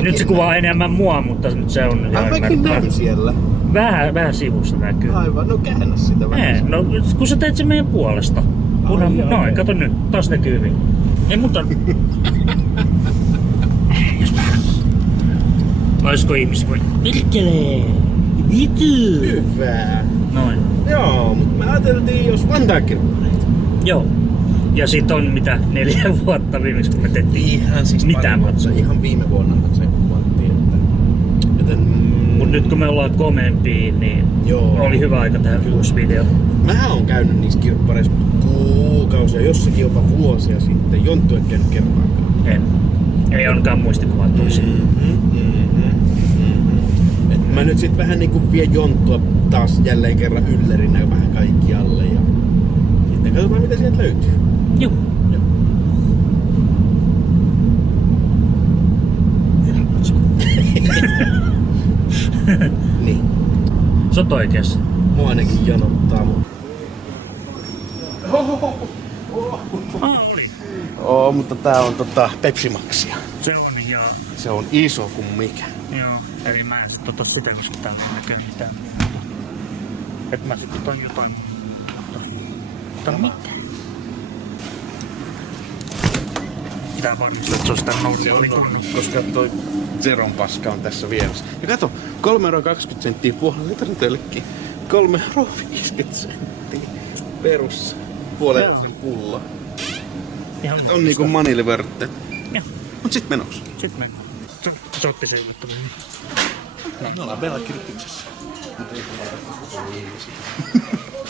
Nyt se kuvaa enemmän mua, mutta nyt se on ihan mäkin näin siellä. Vähän sivussa näkyy. Aivan, no käännä sitä vähän. No kun sä teet sen meidän puolesta. Noin, kato nyt, taas näkyy hyvin. Ei mutta... Olisiko ihmisiä voi... Perkelee! Vitu! Hyvä. Noin. Joo, mutta me ajateltiin jos Vantaa-kirppareita. Joo. Ja sit on mitä 4 vuotta viimeksi kun me tehtiin Ihan siis mitään matsoja. Ihan viime vuonnahan se kuvattiin, että... Joten... Mut nyt kun me ollaan komeempia, niin Joo. oli hyvä aika tehdä uusi video. Mähän on käynyt niissä kirppareissa kuukausia, jossakin jopa vuosia sitten. Jonttu ei käynyt kertaakaan. Ei ainakaan muistikuvat toisin. Et mä nyt sit vähän niinku vien Jonttua taas jälleen kerran yllerinä vähän kaikkialle ja sitten katsotaan mitä sieltä löytyy. Joo. Niin. Sä oot oikeassa. Mua ainakin janottaa mun. Oli. Oo, mutta tää on Pepsi Maxia. Se on ja... Se on iso kuin mikä. Joo. Eli mä en sit ota sitä, koska täällä ei näköä mitään. Et mä sit otan jotain mutta mitä? Pitää varmistaa, että se on sitä nousiolikunnon. Koska toi Zeron paska on tässä vieressä. Ja kato, 3,20 € puolen litran tölkki. 3,50 € perus puolen litran pullo. Ihan On niinku manilivörtte. Joo. Mut sit menossa. Sit mennään. Se otti syymättömän. Me ollaan vielä kirjoituksessa.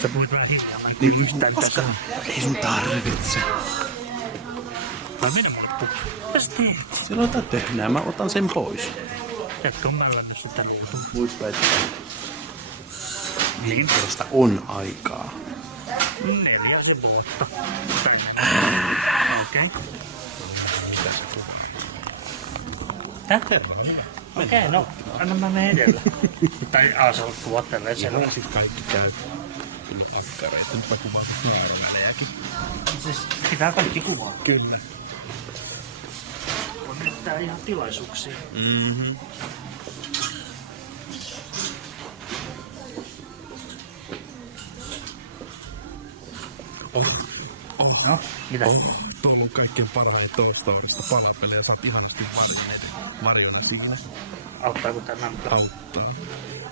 Sä puhuit vähän hiljaa, mä en tiedä yhtään mitä sanoo. Ei sun tarvitse. Mä menen mulle puhua. Mitä sä teet? Siellä on jotain tehnää, mä otan sen pois. Jätkä on mällännyt sitä muuta. Muista, että Linkistä on aikaa. 4 vuotta. Tai enemmän. Okei. Mitä se kuvaa? Tää? Okei, no. Anna mä menen edellä. Tai sä olet kuvat tälleen selvä. Sit kaikki käy. Kyllä akkareita. Nyt mä kuvaan naaruvälejäkin. Siis pitää kaikki kuvaa. Kyllä. On nyt tää ihan tilaisuuksia. Mhm. No, mitä? Tuolla on kaikkein parhain Toy Storysta palapelejä. Sä oot ihanasti varjona siinä. Auttaako tää nämpää? Auttaa.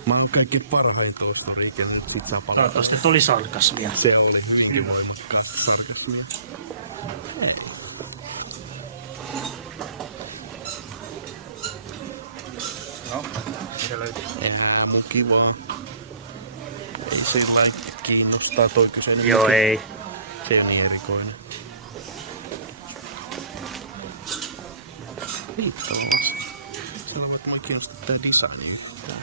Mä oon kaikkein parhain Toy Story ikinä, niin sit saa palata. Toivottavasti tuli sarkasmia. Se oli hyvinkin voimakkaasti sarkasmia. Hei. No, mitä löytyy? Mun kivaa. Ei sellainen kiinnostaa toi kyseinen. Joo, ei. Se on niin erikoinen. Riittävästi. Sillä vaikka mä kiinnostaa tää designi yhtään.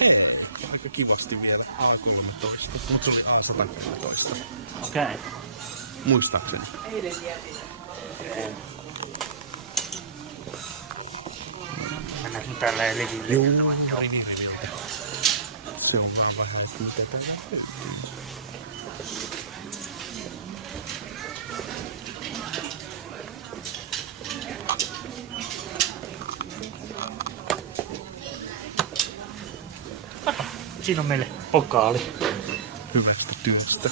Hei, aika kivasti vielä A13, mut se oli A113. Okei. Muistaakseni. Mennäänkö nyt tälleen riville? Joo, riviltä. Se on vaan vähän tätä ja Siinä on meille pokaali. hyvästä työstä.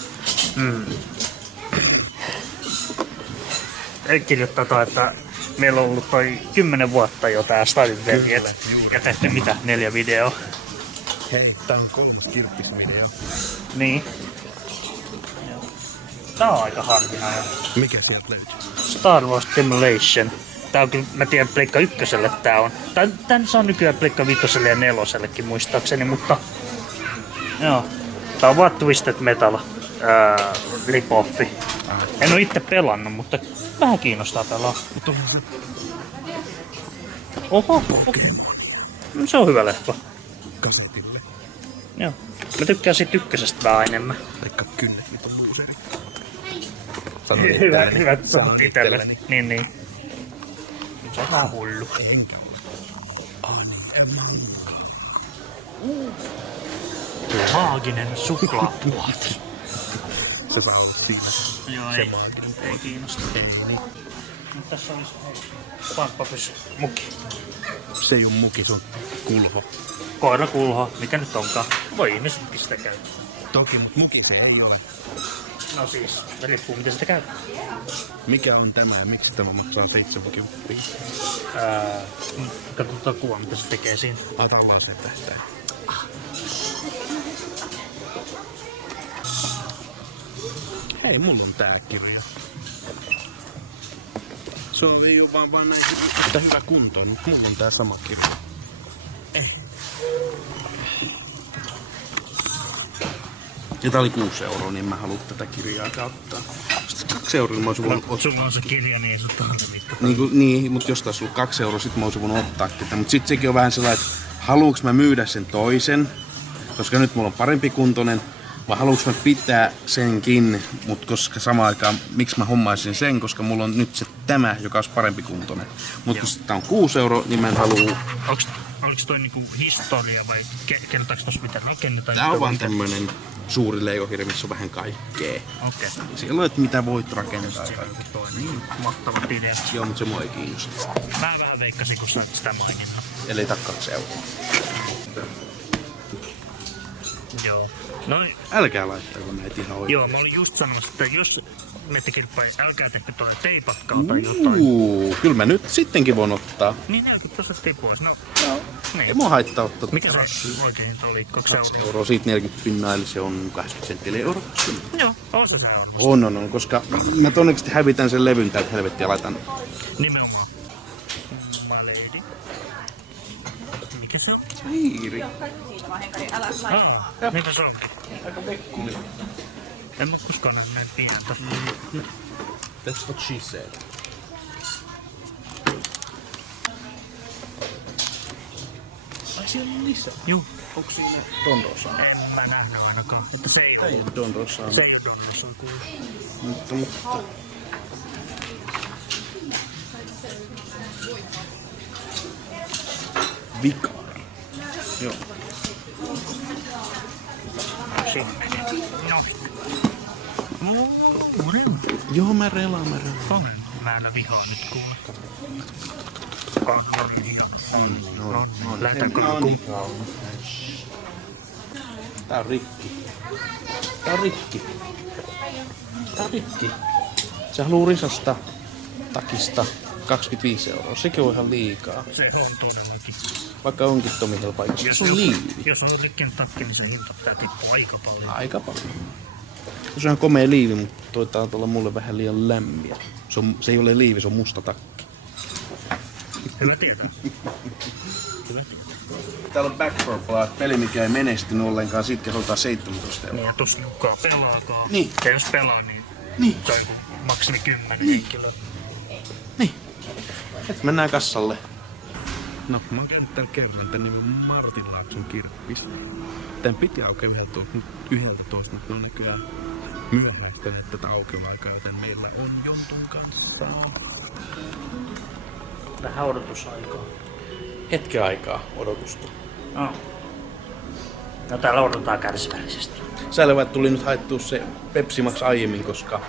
Kirjoittaa, että meillä on ollut toi 10 vuotta jo tää Stadin veljet. Ja tehty mitä? 4 videoa. Hei, tää on 3. kirppisvideo. Niin. Tää on aika harvinainen. Mikä sieltä löytyy? Star Wars Demolition. Tää on kyllä, mä tiedän Pleikka 1:lle tää on. Tän se on nykyään Pleikka 5:lle ja 4:llekin muistaakseni, mutta... Joo. Tää on vaan Twisted Metal rip-offi. En oo itse pelannut, mutta vähän kiinnostaa pelaa. Mutta onhan se Oho. Pokemonia No, se on hyvä leffa. kasetille. Joo. Mä tykkään siitä 1:stä vähän enemmän. Leikkaa kynnet, nyt on luuseri. Hyvä, että sanot itselleni. Niin. Nyt sä oot vähän hullu. Enkä ole. Niin, manga. Maaginen suklaapuot. Se saa olla siinä. Joo, se ei. maaginen. Ei kiinnosta. Ei niin. Tässä olisi papis mukki. Se ei oo muki, se on kulho. Koirakulho, mikä nyt onkaan. Voi ihmisetkin sitä käyttää. Toki, mutta muki se ei ole. No siis, riippuu miten sitä käyttää. Mikä on tämä ja miksi tämä maksaa 7 €? Katsotaan kuva, mitä se tekee siinä. Ota se tästä. Hei, mulla on tää kirja. Se on vaan näin yhtä hyvä kuntoon, mutta mulla on tää sama kirja. Ja tää oli 6 €, niin mä haluan tätä kirjaa ottaa. 2 € mä oisin voinut ottaa. Sulla on se kirja, niin ei sun tarvitse mitään. Niin, mutta jos taas ollut 2 €, sit mä oisin voinut ottaa tätä. Mut sit sekin on vähän sellainen, että haluuks mä myydä sen toisen, koska nyt mulla on parempi kuntoinen, vai haluuks mä pitää senkin, mut koska samaan aikaan, miksi mä hommaisin sen, koska mulla on nyt se tämä, joka olisi parempi kuntoinen. Mut kun tää on 6 €, niin mä en halua. Onks toi niinku historia vai kertaaks tossa mitä rakennetaan? Tää on vaan tämmönen suuri Lego-kirja, missä on vähän kaikkea. Okei. Siellä on, että mitä voit rakentaa. Toi niin mahtavat ideat. Joo, mutta se mua ei kiinnosta. Mä vähän veikkasin, kun sä oot sitä maininnut. Eli tää 2 €. Joo. No Älkää laittako näitä ihan oikein. joo, mä olin just sanomassa, että jos menette kirppain, älkää tehkö toi teipatkaa tai jotain. Kyllä mä nyt sittenkin voin ottaa. Niin 40% pois. No, Ei niin. mua haittaa ottaa. Mikä se oikein hinta oli? 2 €? Euroa, siitä 40 pinnaa, eli se on 80 senttiä, eli euro. Joo, on se arvosta. On, koska mä todennäköisesti hävitän sen levyn täältä helvettiä ja laitan. Nimenomaan. My lady. Mikä se on? Hiiri. Mitä se onkin? Aika vekkuli. En mä koskaan näe näin pientä. That's what she said. Ai siellä on lisää. Juu. Onko siinä Don Rosa? En mä nähnyt ainakaan. Että se ei Ei ole. Don Rosa. Se ei ole Don Rosa kyllä. Mutta. Vikari. Joo. Sinne. No. Uuden. Joo, mä relaan. On. Mä en vihaa nyt kuule. Kahvari hieno. No, lähdetäänkö kumpaan? Tää on rikki. Se haluaa risasta takista 25 €. Sekin on ihan liikaa. Se on todellakin. Vaikka onkin Tomihel paikassa. Se on liivi. Jos on rikkinut takki, niin se hinta pitää tippua aika paljon. Aika paljon. Se on ihan komea liivi, mutta toi taitaa olla mulle vähän liian lämmiä. Se ei ole liivi, se on musta takki. Hyvä tietää. Täällä on Back 4 Blood, peli mikä ei menestynyt ollenkaan, siitä kehotaan 17 €. Niin ja tossa nukaa pelaakaan. Niin. Ja jos pelaa, niin se on joku maksimi 10 henkilöä. Niin. Et mennään kassalle. No, mä oon käynyt täällä kerran tän niinku Martin Laakson kirppis. Tän piti aukeaa 11, mutta on näköjään myöhästyneet tätä aukeama-aikaa, joten meillä on Jontun kanssa Vähän odotusaikaa. hetken aikaa odotusta. No täällä odotetaan kärsivällisesti. Selvä, että tuli nyt haettua se Pepsi Max aiemmin, koska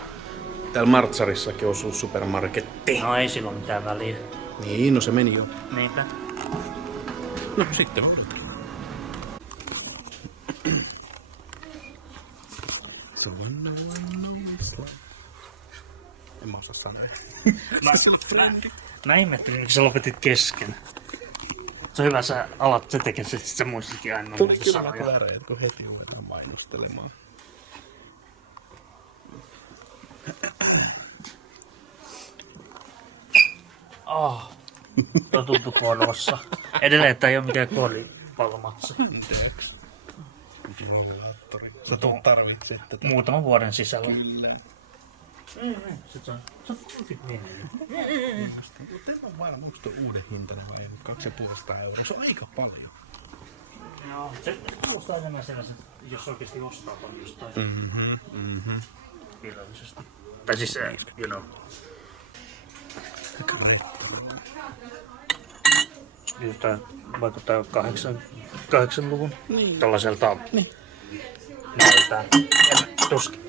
täällä Martsarissakin osuu supermarketti. No ei sillä ole mitään väliä. Niin, no se meni jo. Niinpä. No sitten odotin. En mä osaa sanoa. Mä ihmettelin, miksi sä lopetit kesken. Se on hyvä, sä alat se tekemään, että sä muistitkin aina Tuli noita kyllä sanoja. väreet, kun heti ruvetaan mainostelemaan. Tuo tuntuu korvassa. Edelleen tää ei oo mikään koripallomatsi. Rollaattori. Sä tarvitset tätä. Muutaman vuoden sisällä. Kyllä. Se on mieleen. Mutta en ole varma, onko tuo uuden hintainen vai 250 €. Se on aika paljon. Joo, se kuulostaa enemmän sellaisen, jos oikeesti ostaa ton jostain virallisesti. Tai siis, you know. Aika rettona. Jostain vaikuttaa 8-luvun. Niin. Tällaiselta näytetään.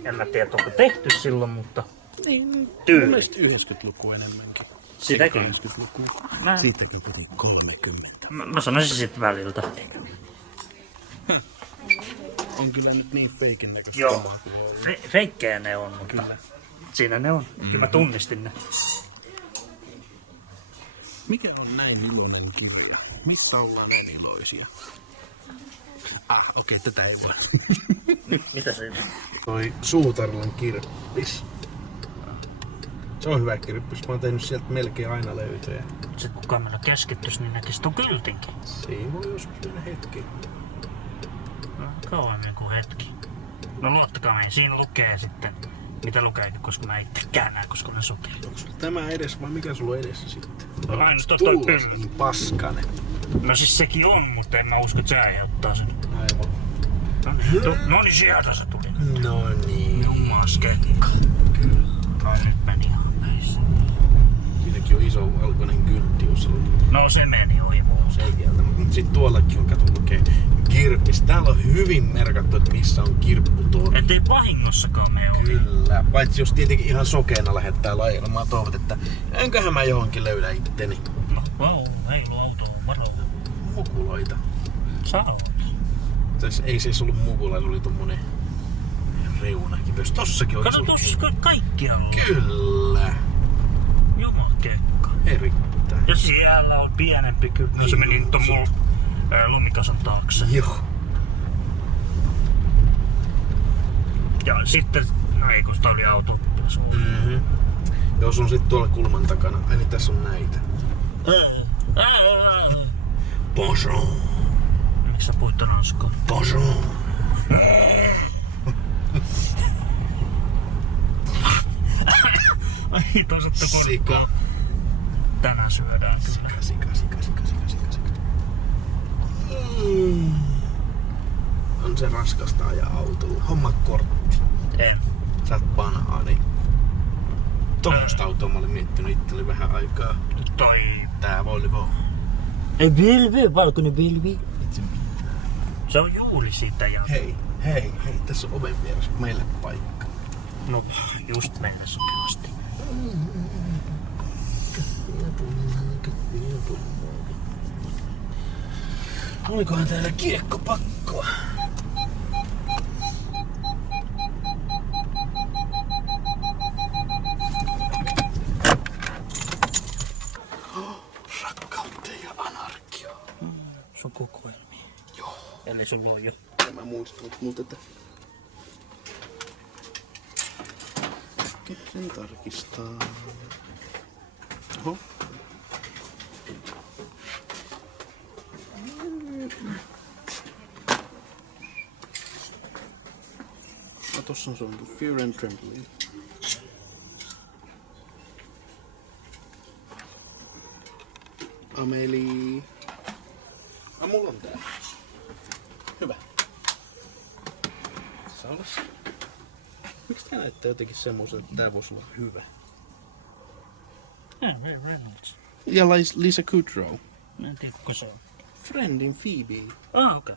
En mä tiedä, onko tehty silloin, mutta Niin, Tyyli. mun mielestä 90-lukua enemmänkin. Sitäkin. 80-lukua. Mä, Siitäkin puhuttiin 30. mä sanoisin sit väliltä. On kyllä nyt niin feikin näköistä. Joo. Feikkejä ne on, mutta Kyllä. siinä ne on. Kyllä mä tunnistin ne. Mikä on näin iloinen kirja? Missä ollaan on iloisia? Okei, tätä ei vaan. Mitä se? Toi Suutarlan kirppis. Se on hyvä kirppis. Mä oon tehnyt sieltä melkein aina löytöjä. Sit kun kamera käskettyis, niin näkis ton kyltinkin. Siinä voi joskus mennä hetki. No, kauan joku hetki. No luottakaa meihin, siinä lukee sitten. Mitä lukee, koska mä itsekään näe, koska olen sokea. Onko sulla tämä edes vai mikä sulla on edessä sitten? Aina tosta toi pylly. Niin paskanen. No siis sekin on, mutta en mä usko, että se aiheuttaa sen. Aivan. No niin, sieltä se tuli. No niin. Jummas kekka. Kyllä. Kai nyt meni ihan päissä. Siinäkin on iso valkoinen kyltti, jos on No se meni oivoon. se kieltä. Mutta sit tuollakin on kato lukee kirppis. Täällä on hyvin merkattu, että missä on kirpputori. Ettei vahingossakaan mene ohi. Kyllä. Paitsi jos tietenkin ihan sokeena lähettää lajailemaan. Toivot, että enköhän mä johonkin löydä itteni No vau, heilu autoon, varo. mukuloita. Saa. Tässä ei siis ollut mukula, se oli tommonen reunakivys. Tossakin on Kato iso- tossa kaikkialla on. Kyllä. Jumakekka. Erittäin. Ja siellä on pienempi kyllä. No se meni nyt ton mun lumikasan taakse. Joo. Ja sitten, no ei kun sitä oli auto. Mm-hmm. Jos on sit tuolla kulman takana. Ai niin tässä on näitä. Bonjour. Miksi sä puhuit ranskaa? Bonjour. Ai toisaalta kun Sika. tänään syödään kyllä. Sika. On se raskasta ajaa autolla. Homma kortti. En. Sä oot banaani. Tuommoista autoa mä olin miettinyt itselleni vähän aikaa. Toi... Tää Volvo. Ei bilvi, valkoinen bilvi. Itse mitään. Se on juuri siitä ja... Hei. Tässä on oven vieressä meille paikka. No, just mennä sopivasti. Olikohan täällä kiekkopakkoa? Rakkautta ja anarkiaa. Sukukoelmia. Joo. Eli sulla on jo. Mä muistan, mutta tätä. Sen tarkistaa. Oho. No tossa on se on Fear and Trembling. Ameli. Mulla on tää. Hyvä. Saulas. Miksi tää näyttää jotenkin semmoisen, että tää voisi olla hyvä? Ray Reynolds. Ja Lisa Kudrow. Mä en tiedä kuka se on. Friendin Phoebe. Okei.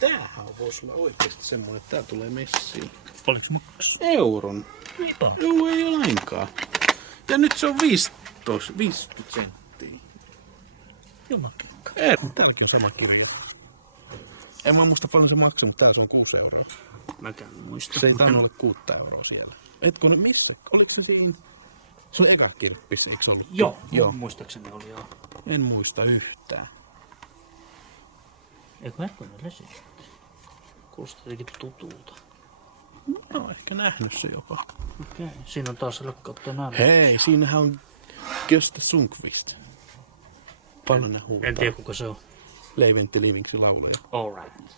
Tämähän voisi olla oikeesti semmonen, että tää tulee messiin. Oliks maksu? Euron. Mitä? Joo, ei ole lainkaan. Ja nyt se on 50 senttiä. Jumakekka. Täälläkin on sama kirja. En mä muista paljon se maksaa, mutta täällä se on 6 euroa. Mäkään muista. Se ei tainnut olla 6 euroa siellä. Etkö ne missä? Oliko se siinä? Se on eka kirppis, eikö se ollut? Joo. Muistaakseni oli joo. En muista yhtään. Eikö hetkonen lesi? Kuulostaa jotenkin tutulta. No, ehkä nähnyt se jopa. Okei. Siinä on taas rakkautta nälä. Hei, siinähän on Gösta Sundqvist. Paljon ne huutaa. En tiedä kuka se on. Leiventti Livingsi laulaja. Alright.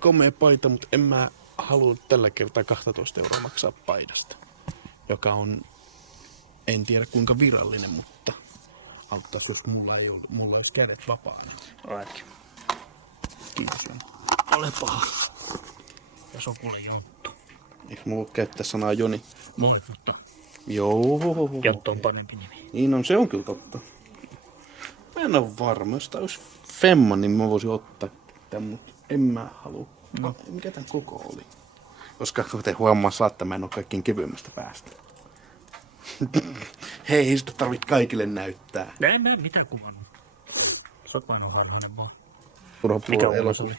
Komea paita, mutta en mä halua tällä kertaa 12 euroa maksaa paidasta. Joka on, en tiedä kuinka virallinen, mutta auttaisi, jos mulla olisi kädet vapaana. Alright. Kiitos, Joni. Ole paha. Ja sukulle Jonttu. Eikö mulla voi käyttää sanaa Joni? Moi, mutta Joo. Jonttu on parempi nimi. Niin on, se on kyllä totta. Mä en oo varma, jos tää olisi Femma, niin mä voisin ottaa tämän, mutta en mä halua. No. Mikä tän koko oli? Koska kuten huomaa saattaa, mä en oo kaikkein kevyemmästä päästä. Hei, ei sitä tarvitse kaikille näyttää. En näe mitään kuvannut. Sä oot vaan harhainen vaan. Turha Mikä puoli ulos elokuva.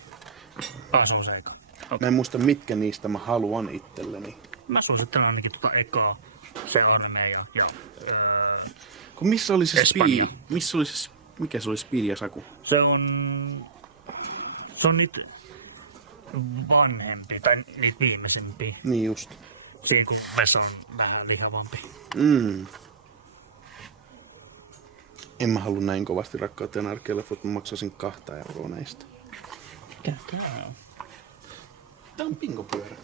oli? Se on se eka. Mä en muista mitkä niistä mä haluan itselleni. Mä suosittelen ainakin ekaa. Se armeija ja... Kun missä oli se Espanja. Speed? Missä oli se... Mikä se oli Speed ja Saku? Se on niitä vanhempi, tai niitä viimeisimpiä. Niin just. Siinä kun Vesa on vähän lihavampi. En mä halua näin kovasti Rakkauteen arkeen-leffot, mä maksaisin 2 euroa näistä. Mikä tää on? Tää on pingopyörä.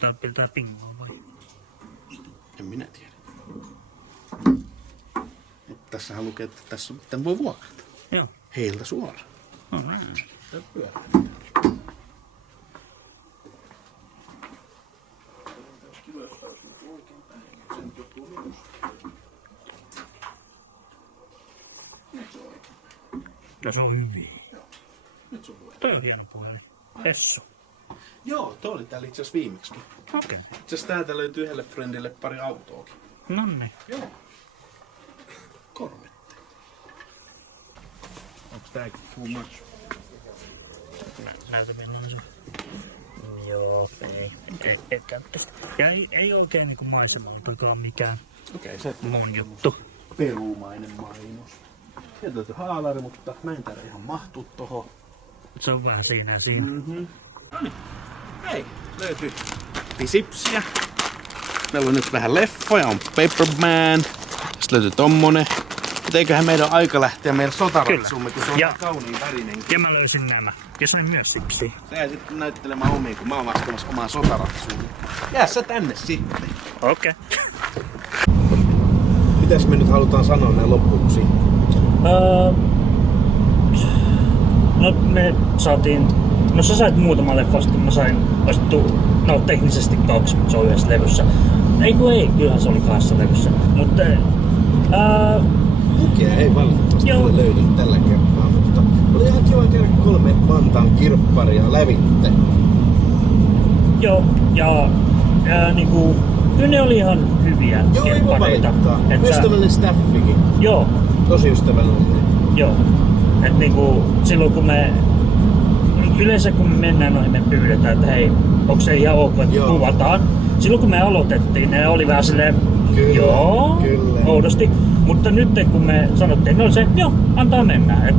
Tää pitää pingoa vai? En minä tiedä. Mutta tässähän lukee, että tässä tämän voi vuokrata. Joo. Heiltä suoraan. No näin. Tää pyörä. Ja se on hyvin. Toi on hieno puhelin. Hessu. Joo, toi oli täällä itse asiassa viimeksikin. Okei. Itse asiassa täältä löytyy yhdelle friendille pari autoakin. Nonni. Joo. Korvetti. Onks tää too much? Näytä mennään se. Joo, ei käyttäisi. Ja ei oikein niinku maisemaltakaan mikään Okei, se mun juttu. perumainen mainos. Sieltä löytyy haalari, mutta mä en täällä ihan mahtu tohon. Se on vähän siinä ja siinä. Hei, löytyy pisipsiä. Meillä on nyt vähän leffoja, on Paperman. Sitten löytyy tommonen. Mutta eiköhän meidän ole aika lähteä meidän sotaratsuumme, kun se on Ja- kauniin värinen. Ja mä löysin nämä. Ja sain myös sipsiä. Sä jäät sitten näyttelemään omiin, kun mä oon vastaamassa omaa sotaratsuun. Jää sä tänne sitten. Okei. Mitäs me nyt halutaan sanoa näin lopuksi? No me saatiin... No sä sait muutama leffasta, mä sain ostettu... No teknisesti 2, mutta se on yhdessä levyssä. Ei, kyllähän se oli 2 levyssä. Mutta... Mukia ei valitettavasti Joo. ole löytynyt tällä kertaa, mutta oli ihan kiva käydä 3 Vantaan kirpparia lävitte. Joo, ja niinku... Kyllä ne oli ihan hyviä Joo, ei voi kirppareita. valittaa. Että- Ystävällinen staffikin. Joo, Tosi ystävällinen. joo. Et niinku silloin kun me... Yleensä kun me mennään noihin, me pyydetään, että hei, onko se ihan ok, että Joo. kuvataan. Silloin kun me aloitettiin, ne oli vähän silleen, Kyllä, joo, kyllä. oudosti. Mutta nyt kun me sanottiin, no se, joo, antaa mennä. Et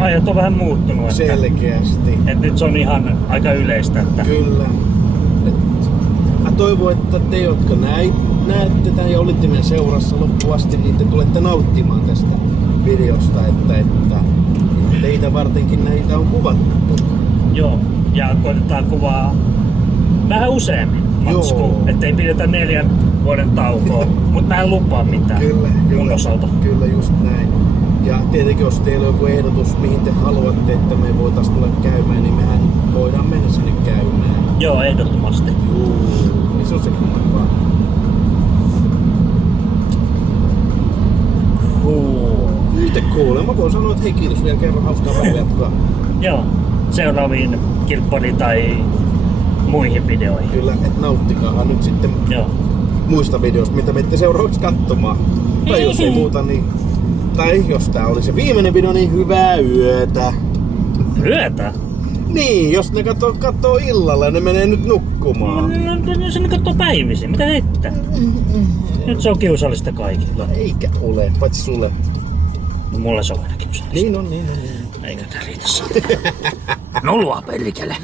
ajat on vähän muuttunut. Että, Selkeästi. et nyt se on ihan aika yleistä. Että, Kyllä. Mä toivon, että te, jotka näette tämän ja olitte meidän seurassa loppuun asti, niin te tulette nauttimaan tästä videosta, että teitä vartenkin näitä on kuvattu. joo, ja koitetaan kuvaa vähän useammin matskuun. Joo. Ettei pidetä 4 vuoden taukoa. Mutta mä en lupaa mitään mun osalta. Kyllä just näin. Ja tietenkin jos teillä on joku ehdotus, mihin te haluatte, että me voitais tulla käymään, niin mehän voidaan mennä sinne käymään. Joo, ehdottomasti. Juu, ei se on se kummempaa. Itse kuulee. Mä voin sanoa, että hei kiitos vielä kerran, hauskaa päivänjatkoa. Joo, seuraaviin kirppari- tai muihin videoihin. Kyllä, et nauttikaahan nyt sitten Joo. muista videoista, mitä menette seuraavaksi katsomaan. Tai jos ei muuta, niin... Tai jos tää oli se viimeinen video, niin hyvää yötä. Yötä? Niin, jos ne kattoo illalla ja ne menee nyt nukkumaan. No se katsoo päivisin, mitä heittää? Nyt se on kiusallista kaikilla. Eikä ole, paitsi sulle. No, mulle se on aina kiusallista. Niin on. Eikä tää riitä. Noloa pellikele.